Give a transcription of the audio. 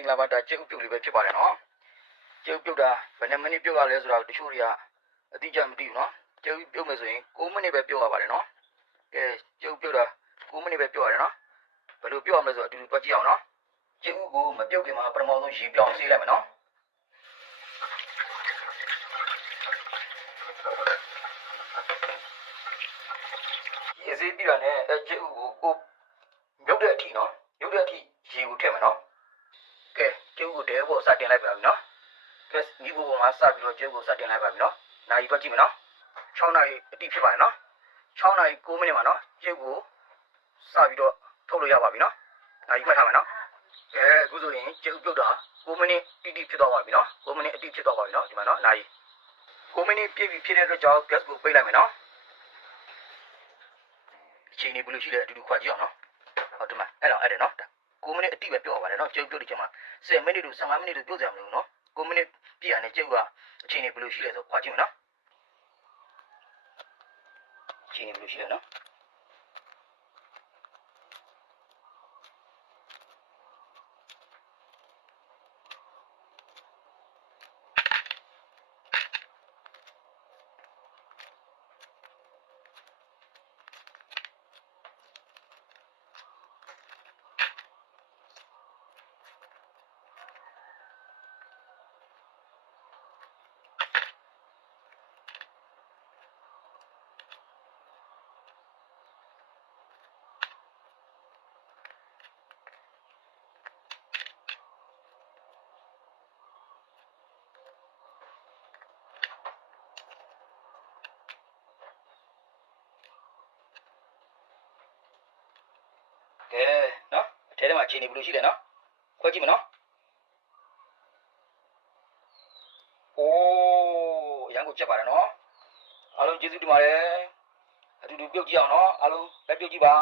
င်္ဂလာပါဒါကျုပ်ပြုတ်လေးပဲဖြစ်ပါတယ်နော်ကျုပ်ပြုတ်တာဘယ်နှမိနစ်ပြုတ်ရလဲဆိုတော့တချို့တွေကအတိအကျမသိဘူးနော်ကျုပ်ပြုတ်မယ်ဆိုရင်6မိနစ်ပဲပြုတ်ရပါတယ်နော်ကဲကျုပ်ပြုတ်တာ6မိနစ်ပဲပြုတ်ရတယ်နော်ဘယ်လိုပြုတ်ရမလဲဆိုတော့အတူတူတွက်ကြည့်အောင်နော်ကျုပ်ကိုမပြုတ်ခင်မှာပထမဆုံးရေပြောင်းဆေးလိုက်မယ်နော်ရေဆေးပြီးတာနဲ့အဲကျုပ်ကိုကိုမြုပ်တဲ့အထိနော်မြုပ်တဲ့အထိရေကိုထည့်မယ်နော် ကဲကျုပ်ကိုတဲဖို့စတင်လိုက်ပါပြီနော်ကဲဒီဘုံမှာစပြီးတော့ကျုပ်ကိုစတင်လိုက်ပါပြီနော်နိုင်တော့ကြည့်မယ်နော်6နာရီအတိဖြစ်ပါရဲ့နော်6နာရီ9မိနစ်မှာနော်ကျုပ်ကိုစပြီးတော့ထုတ်လို့ရပါပြီနော်နိုင်မှတ်ထားမယ်နော်ကဲအခုဆိုရင်ကျုပ်ပြုတ်တာ9မိနစ်တိတိဖြစ်သွားပါပြီနော်9မိနစ်အတိဖြစ်သွားပါပြီနော်ဒီမှာနော်နိုင်9မိနစ်ပြည့်ပြီဖြစ်တဲ့အတွက်ကြောင့် gas ကိုပိတ်လိုက်မယ်နော်အချိန်နေဘယ်လိုရှိလဲအတူတူခွာကြည့်အောင်နော်ဟုတ်တယ်မအဲ့တော့အဲ့တယ်နော် 9မိနစ်အတိပဲပြောရပါတယ်နော်ကျုပ်ပြုတ်ဒီချိန်မှာ10မိနစ်တို့15မိနစ်တို့ပြုတ်ကြမလို့နော်9မိနစ်ပြည့်ရတယ်ကျုပ်ကအချိန်နေဘယ်လိုရှိလဲဆိုခွာကြည့်မယ်နော်အချိန်နေဘယ်လိုရှိလဲနော် ကဲနော်အထဲထဲမှာအချိန်နေဘယ်လိုရှိလဲနော်ခွဲကြည့်မယ်နော်အိုးအရန်ကိုချက်ပါတယ်နော်အားလုံးကျေးဇူးတင်ပါတယ်အတူတူပြုတ်ကြည့်အောင်နော်အားလုံးလက်ပြုတ်ကြည့်ပါ